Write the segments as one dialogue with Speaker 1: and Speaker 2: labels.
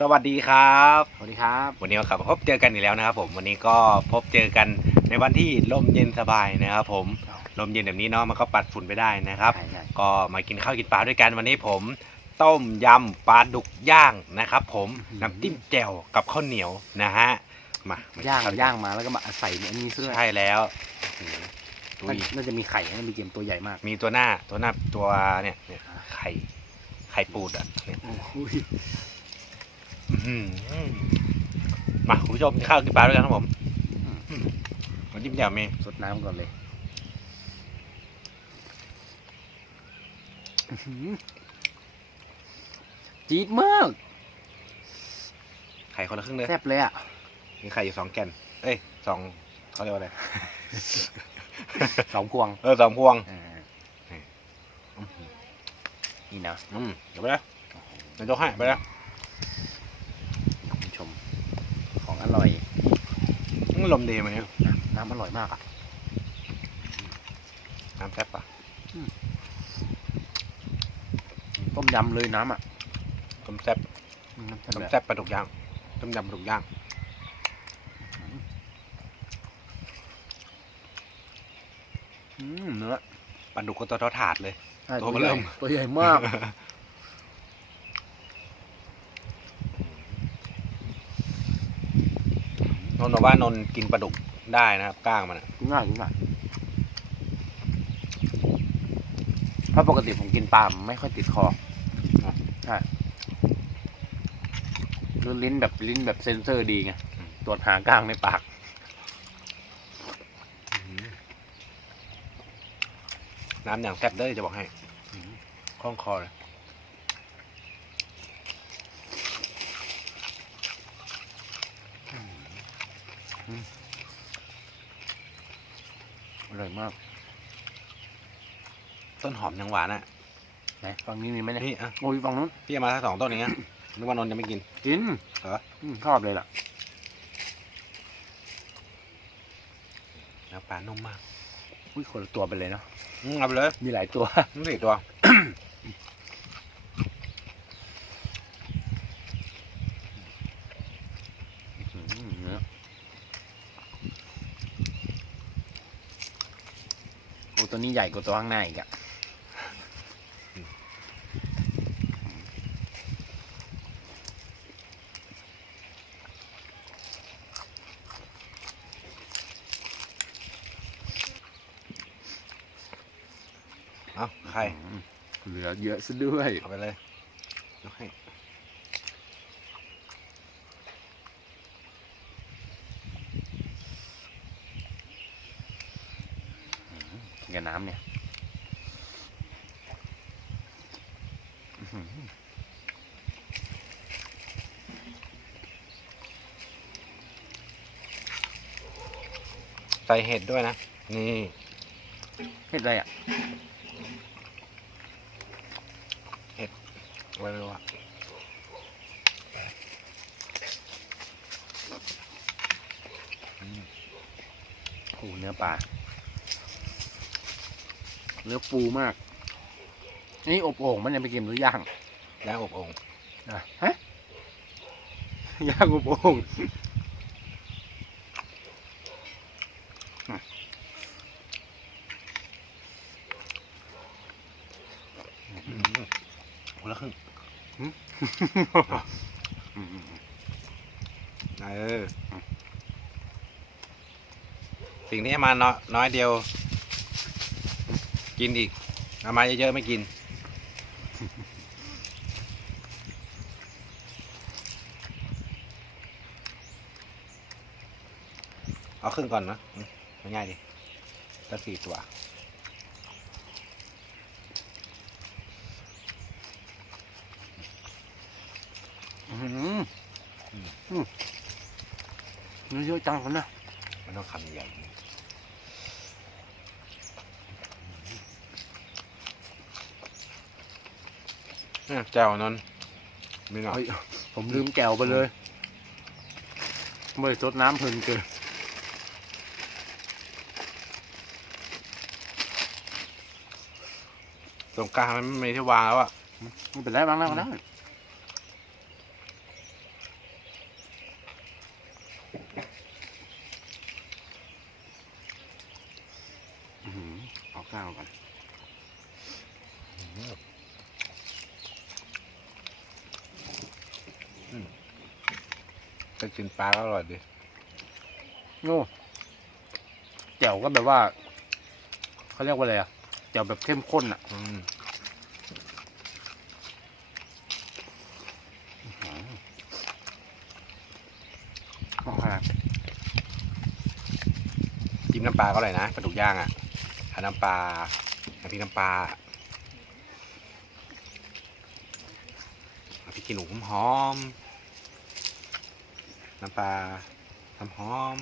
Speaker 1: สวัสดีครับ
Speaker 2: สวัสดีครับ
Speaker 1: วันนี้ก็กลับมาพบเจอกันอีกแล้วนะครับ ผม วันนี้ก็พบเจอกันในวันที่ลมเย็นสบายนะครับ ผม ลมเย็นแบบนี้เนาะมันก็ปัดฝุ่นไปได้นะครับ
Speaker 2: ใช่ใช่
Speaker 1: ก็มากินข้าวกินปลาด้วยกันวันนี้ผม ต้มยำปลาดุกย่างนะครับ ผม น้ำจิ้มแจ่วกับข้าวเหนียวนะฮะ มามา
Speaker 2: ย่าง
Speaker 1: ข้ว
Speaker 2: ย่างมาแล้วก็มาใส่อันนี้ซะด้วย
Speaker 1: ใช่แล้วโอ้โหดู
Speaker 2: น่า
Speaker 1: อีก
Speaker 2: น่าจะมีไข่นะมีเกมตัวใหญ่มาก
Speaker 1: มีตัวหน้าตัวหน้าตัวเนี่ยเนี่ยไข่ไข่ปูดอะเนี่ย
Speaker 2: โอ้โห
Speaker 1: อื้อหือ มาคุณผู้ชมกินข้าวกินปลาด้วยกันครับผมอืมน้ำจิ้มแจ่วมี
Speaker 2: สดน้ำก่อนเลยอื้อหือจี๊ดมาก
Speaker 1: ไข่คนละครึ่งเลย
Speaker 2: แซ่บเลยอะ
Speaker 1: มีไข่อยู่สองแก่น เอ้ยสองเขาเรียกว่าอะไร
Speaker 2: สองพวง
Speaker 1: เออสองพวง
Speaker 2: อ่า
Speaker 1: อื้อหือ
Speaker 2: นี่นะ
Speaker 1: อืมเดี๋ยวไปเลยเดี๋ยวยกให้ไปเลย
Speaker 2: คุณผู้ชม ของอ ร่อย
Speaker 1: อืมลมดีมันเนี่ย
Speaker 2: น้ำน้ำอร่อยมากอะ
Speaker 1: น้ำแซ่บปะ
Speaker 2: ต้มยำเลยน้ำอะ
Speaker 1: ต้มแซ่บ
Speaker 2: น้ำ
Speaker 1: ต้ม
Speaker 2: แซ่บ
Speaker 1: แซ่บปลาดุกย่าง ต้มยำปลาดุกย่าง
Speaker 2: อืมเนื้อ
Speaker 1: ปลาดุกก็ตัวเท่าถาดเลย
Speaker 2: ใช่
Speaker 1: ตัว
Speaker 2: ตัว
Speaker 1: เบอร์
Speaker 2: ให
Speaker 1: เริ่
Speaker 2: ญ่
Speaker 1: ม
Speaker 2: ตัวใหญ่มาก
Speaker 1: นนท์บอกว่านนท์กินปลาดุกได้นะครับก้างมันอะ
Speaker 2: กินง่ายกินง่ายเพราะปกติผมกินปลาไม่ค่อยติดคอใช่คือลิ้นแบบลิ้นแบบเซนเซอร์ดีไงตรวจหากล้างในปาก
Speaker 1: น้ำอย่างแซ่บเลยจะบอกให้คล่องคอเลย
Speaker 2: อร่อยมาก
Speaker 1: ต้นหอมยังหวานอะ
Speaker 2: ไหนฝั่งนี้มีไหมเนี่ย
Speaker 1: นี่อะ
Speaker 2: โอ้ยฝั่งนู้น
Speaker 1: พี่เอามาทั้งสองต้นอย่างเงี้ยนึกว่านนท์จะไม่กิน
Speaker 2: กิน
Speaker 1: เหรอ
Speaker 2: อืมชอบเลยล่ะ
Speaker 1: แล้วปลานุ่มมาก
Speaker 2: อุ้ยคนละตัวไปเลยเนาะ
Speaker 1: อืมเอาไปเลย
Speaker 2: มีหลายตัว
Speaker 1: นี่สี่ตัว
Speaker 2: อืมเนื้อโอ้ ตัวนี้ใหญ่กว่าตัวข้างหน้าอีกอะ
Speaker 1: เอาไข่
Speaker 2: อืมเหลือเยอะซะด้วย
Speaker 1: เอาไปเลยยกให้
Speaker 2: กิ นกับน้ำเนี่ยอื้อหือ
Speaker 1: ใส่เห็ดด้วยนะ นี่
Speaker 2: เผ็ดอะไรอะ
Speaker 1: ไว้ไม่รู้อะ
Speaker 2: โอ้เนื้อปลา เนื้อปูมาก นี่อบโอ่งมันยังไปกินหรือย่าง
Speaker 1: ย่างอบโอ่ง
Speaker 2: อะฮะย่างอบโอ่ง
Speaker 1: อืมคนละครึ่ง
Speaker 2: อืม
Speaker 1: เออสิ่งที่เอามาน้อยน้อยเดียว กินอีกเอามาเยอะๆไม่กิน เอาครึ่งก่อนนะอืมง่ายๆดิก็สี่ตัว
Speaker 2: อื้อหืออืมเนื้อเยอะจังคนนะ
Speaker 1: มันต้องคำใหญ่เนี่ย แจ่วนนท์มีหน่อย
Speaker 2: เฮ้ยผมลืมแก้วไปเลยเมื่อซดน้ำเพลินเกิน
Speaker 1: ตรงกลางมันไม่มีที่วางแล้วอะ
Speaker 2: ไม่เป็นไรบ้างแล้วก็ได้ ข้าวกัน
Speaker 1: ไปกินป ลาก็อร่อยดี
Speaker 2: โน่แจ่วก็แบบว่าเขาเรียกว่าอะไรอะแจ่วแบบเข้มข้นอะ
Speaker 1: อืม
Speaker 2: โอเค
Speaker 1: จิ้มน้ำปลาก็อร่อยนะปลาดุกย่างอะทาน้ำปลาน้ำพริกน้ำปลาน้ำพริกขี้หนูหอมๆ น้ำปลาน้ำหอม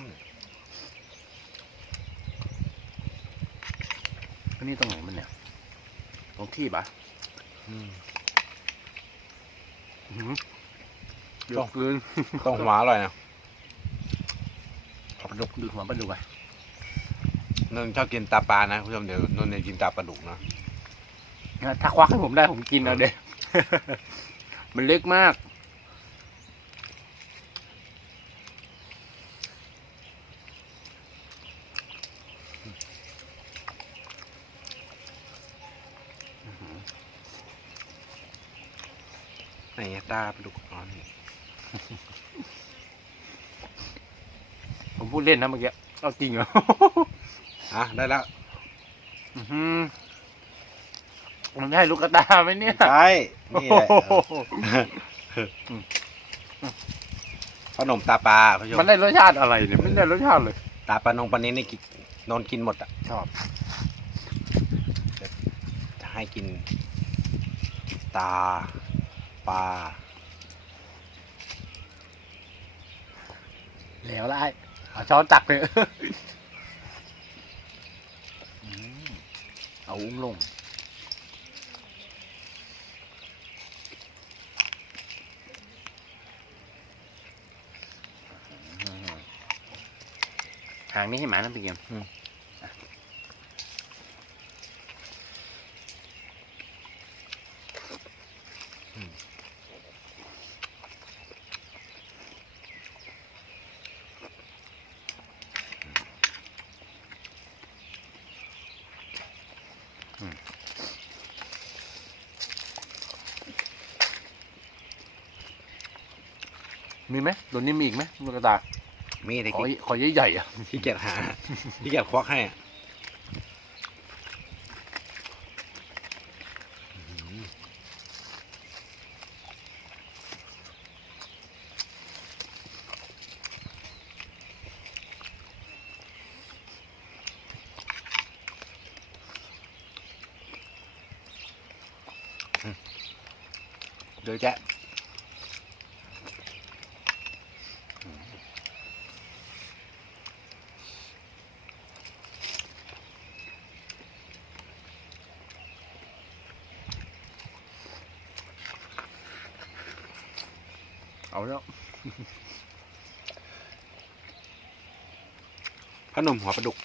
Speaker 2: อันนี้ตรงไหนมันเนี่ย ตรงที่ปะ
Speaker 1: อืม
Speaker 2: เดือดเกิน
Speaker 1: ต้องหัวอร่อยนะปลาดุก
Speaker 2: ดูดหัวปลาดุกอะ
Speaker 1: นนท์ชอบกินตาปลานะคุณผู้ชมเดี๋ยวนนท์จะกินตาปลาดุกเนาะ
Speaker 2: ถ้าควักให้ผมได้ผมกินเอาเด็มันเล็กมาก
Speaker 1: ไหนอะตาปลาดุกอ๋อนี่
Speaker 2: ผมพูดเล่นนะเมื่อกี้ เอาจริงเหรอ
Speaker 1: อะได้แล้ว
Speaker 2: อื้อหือมันได้ลูกกระตาไหมเนี่ย
Speaker 1: ใช่นี่แหละ
Speaker 2: โอ้โห
Speaker 1: ขนมตาปลาคุณผู้ช
Speaker 2: มัน
Speaker 1: ม
Speaker 2: ได้รสชาติอะไรเนี่ยไม่ได้รสชาติเลย
Speaker 1: ตาปลานงปลานี้นี่กินนนท์กินหมดอะ
Speaker 2: ชอบ
Speaker 1: จะให้กิน ตา ปลา
Speaker 2: แล้วไอ้เอาช้อนตักเลยเอาอุ้งลงหางนี้ให้หม มมีไหมตัวนี้มีอีกไหมลูกกระตา
Speaker 1: มีแต่
Speaker 2: ขอ
Speaker 1: ขี้
Speaker 2: ขอใหญ่ๆอะ
Speaker 1: ขี้เกียจหาขี้เกียจควักให้อะเดี๋ยวจะ
Speaker 2: เอาแล้ว
Speaker 1: ขนมหัวปลาดุก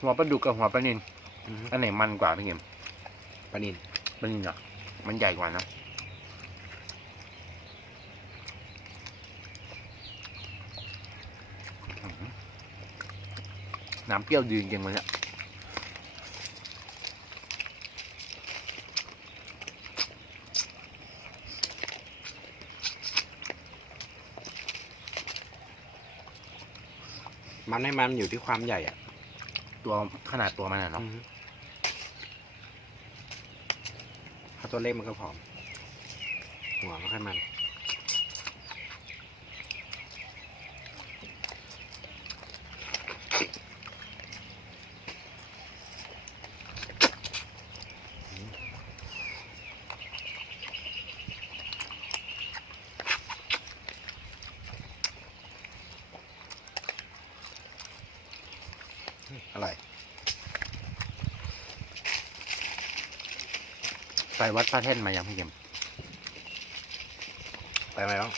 Speaker 2: หัวปลาดุกกับหัวปลานิน
Speaker 1: อือฮึ
Speaker 2: อันไหนมันกว่าพี่เกม
Speaker 1: ปลานิน
Speaker 2: ปลานินเหรอมันใหญ่กว่านะ น้ำเปรี้ยวดีจริงๆเลยเนี่ย
Speaker 1: มันให้มันอยู่ที่ความใหญ่อะ
Speaker 2: ตัวขนาดตัวมันอะเนาะ
Speaker 1: อือฮึถ้าตัวเล็กมันก็ผอม หัวไม่ค่อยมัน อร่อย
Speaker 2: ไปวัดพระแท่นมายังพี่เกม
Speaker 1: ไปไหมบ้าง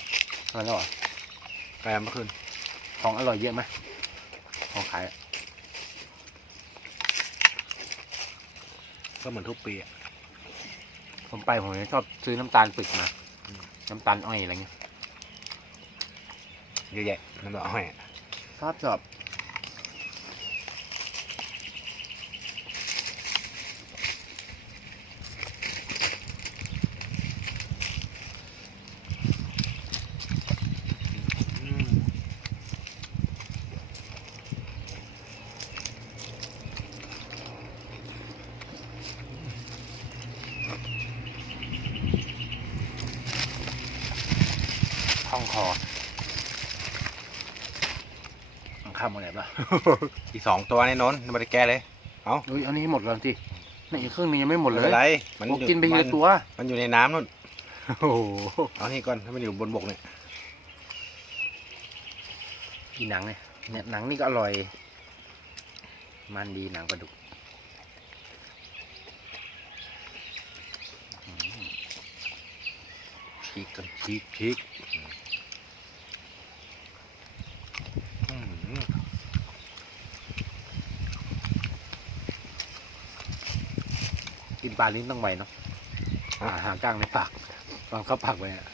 Speaker 2: มาแล้วเหรอ
Speaker 1: ไปเมื่อคืน
Speaker 2: ของอร่อยเยอะไหมของขายอะ
Speaker 1: ก็เหมือนทุกปีอะ
Speaker 2: อผมไปผมจะชอบซื้อน้ำตาลปึกมาน้ำตาลอ้อยอะไรเงี้ย
Speaker 1: เยอะแยะน้ำดอกอ้อยอะ
Speaker 2: ชอบชอบ คอมันข้ามมาไหนปะ
Speaker 1: อีกสองตัวนี่นนท์ไม่ได้แก้เลย เอา
Speaker 2: เฮ้ยอันนี้หมดแล้วสินี่อีกครึ่งนึงยังไม่หมด
Speaker 1: ไม่
Speaker 2: เล
Speaker 1: เป็
Speaker 2: ย
Speaker 1: นไรมัน
Speaker 2: โอ้
Speaker 1: อยู่
Speaker 2: กินไปที
Speaker 1: มั
Speaker 2: ละตัว
Speaker 1: มันอยู่ในน้ำนู่น
Speaker 2: โอ้โห
Speaker 1: เอานี่ก่อนถ้ามันอยู่บนบกเนี่ย
Speaker 2: อีหนังเนี่ยเนี่ยหนังนี่ก็อร่อย มันดีหนังปลาดุกอืมฉีกกัน
Speaker 1: พริกพริก
Speaker 2: กินปลาลิ้นต้องไวเนาะอ่าหากล้างในปากตอนเข้าปากไปอะ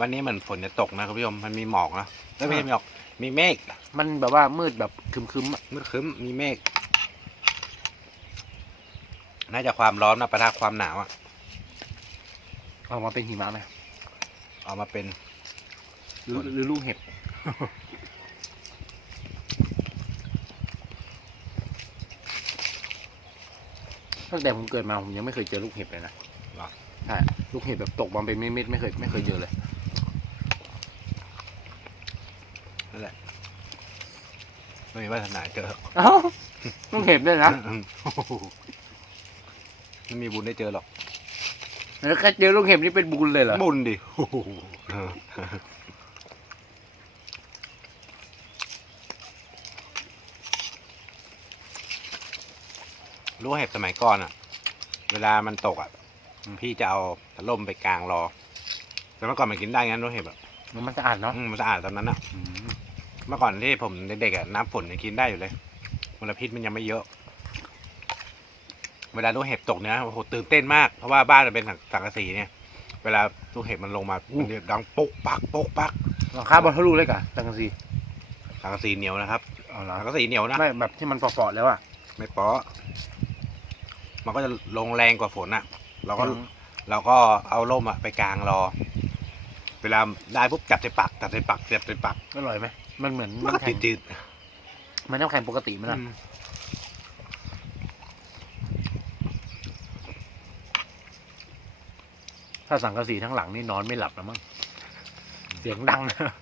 Speaker 1: วันนี้เหมือนฝนจะตกนะคุณผู้ชมมันมีหมอกนะเอ้ยไม่ใช่หมอกมีเมฆ
Speaker 2: มันแบบว่ามืดแบบคึมๆอะ
Speaker 1: มืดครึ้มมีเมฆ น่าจะความร้อนมาประทะความหนาวอะ
Speaker 2: ออกมาเป็นหิมะไหม
Speaker 1: เอามาเป็น
Speaker 2: หรือหรือลูกเห็บ ตั้งแต่ผมเกิดมาผมยังไม่เคยเจอลูกเห็บเลยนะ
Speaker 1: หรอ
Speaker 2: ใช่ลูกเห็บแบบตกมาเป็นเม็ดๆไม่เคยไม่เคยเจอเลย
Speaker 1: นั่นแหละไม่มีวาสนาเจอ
Speaker 2: เอ้าลูกเห็บด้วยนะ
Speaker 1: ไม่มีบุญได้เจอหรอก
Speaker 2: แล้วแค่เจอลูกเห็บนี่เป็นบุญเลยเหรอ
Speaker 1: บุญดิรู้เห็บสมัยก่อนอะเวลามันตกอะพี่จะเอาพัดลมไปกลางรอ แต่เมื่อก่อนมันกินได้งั้นรู้เห็บอะ
Speaker 2: มันสะอาดเนาะ
Speaker 1: อืมมันสะอาดตอนนั้นอะเมื่อก่อนที่ผมเด็กๆอะน้ำฝนยังกินได้อยู่เลยมลพิษมันยังไม่เยอะ เวลาลูกเห็บตกเนี่ยโอ้โหตื่นเต้นมาก เพราะว่าบ้านเราเป็นสังกะสีเนี่ย เวลาลูกเห็บมันลงมามันจะดังปุ๊กปักปุ๊กปัก
Speaker 2: หลังคาบอลทะลุเลยกะจังสี
Speaker 1: สังกะสีเหนียวนะครับ
Speaker 2: เอาละ
Speaker 1: สังกะสีเหนียวนะ
Speaker 2: ไม่แบบที่มันเปาะๆแล้วอะ
Speaker 1: ไม่เปาะมันก็จะลงแรงกว่าฝนอะเราก็เราก็เอาร่มอะไปกลางรอ เวลาได้ปุ๊บจับใส่ปากจับใส่ปากจับใส่ปาก
Speaker 2: อร่อยไหมมันเหมือน
Speaker 1: มันก็
Speaker 2: น้ำแข็ง
Speaker 1: จืด
Speaker 2: มันน้ำแข็งปกติไหม
Speaker 1: ๆ
Speaker 2: ล่ะ
Speaker 1: อืม
Speaker 2: ถ้าสังกะสีทั้งหลังนี่นอนไม่หลับแล้วมั้งเสียงดังนะ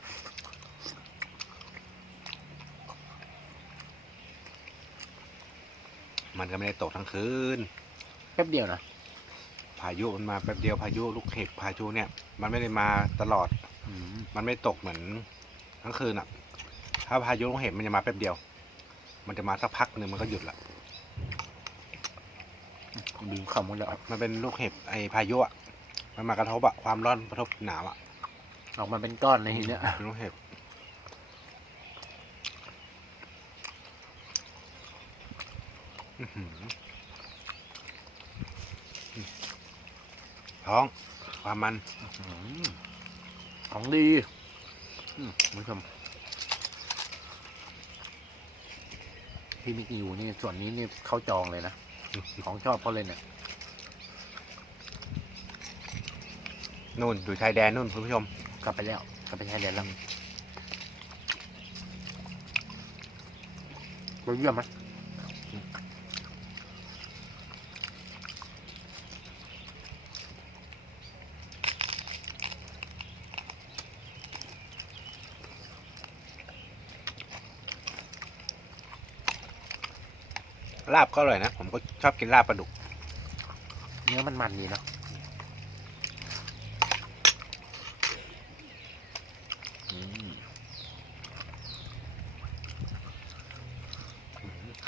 Speaker 1: มันก็ไม่ได้ตกทั้งคืน
Speaker 2: แป๊บเดียวนะ
Speaker 1: พายุมันมาแป๊บเดียวพายุลูกเห็บพายุเนี่ย มันไม่ได้มาตลอด
Speaker 2: อืม
Speaker 1: มันไม่ตกเหมือนทั้งคืนอะ ถ้าพายุลูกเห็บมันจะมาแป๊บเดียว มันจะมาสักพักหนึ่งมันก็หยุดละ
Speaker 2: ดื่มคำหมดแล้ว
Speaker 1: มันเป็นลูกเห็บไอพายุอะ มันมากระทบอะความร้อนกระทบหนาวอะ
Speaker 2: ออกมาเป็นก้อนในทีเนี้ย
Speaker 1: เป็นลูกเห็บอื้อหือท้อง ความมัน
Speaker 2: อืมของดีอืมคุณผู้ชมพี่มิกอยู่นี่ส่วนนี้นี่เขาจองเลยนะ ของชอบเขาเลยเนี่ย
Speaker 1: นู่นอยู่ชายแดนนู่นคุณผู้ชม
Speaker 2: กลับไปแล้วกลับไปชายแดนแล้วไปเยี่ยมไหม
Speaker 1: ลาบก็อร่อยนะ ผมก็ชอบกินลาบปลาดุก
Speaker 2: เนื้อมันมันดีเนาะ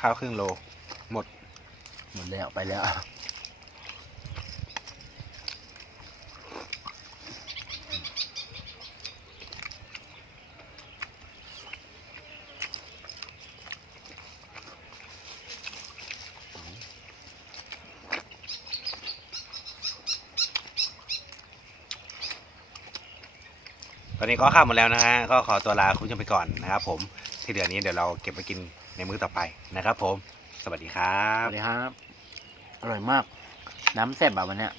Speaker 1: ข้าวครึ่งโล
Speaker 2: หมด หมดแล้วไปแล้ว
Speaker 1: ตอนนี้ก็ข้าวหมดแล้วนะฮะ ก็ขอตัวลาคุณผู้ชมไปก่อนนะครับผม ที่เหลือนี้เดี๋ยวเราเก็บไปกิน ในมื้อต่อไปนะครับผม สวัสดีครับ ส
Speaker 2: วัสดีครับ อร่อยมาก น้ำแซ่บแบบวันเนี้ย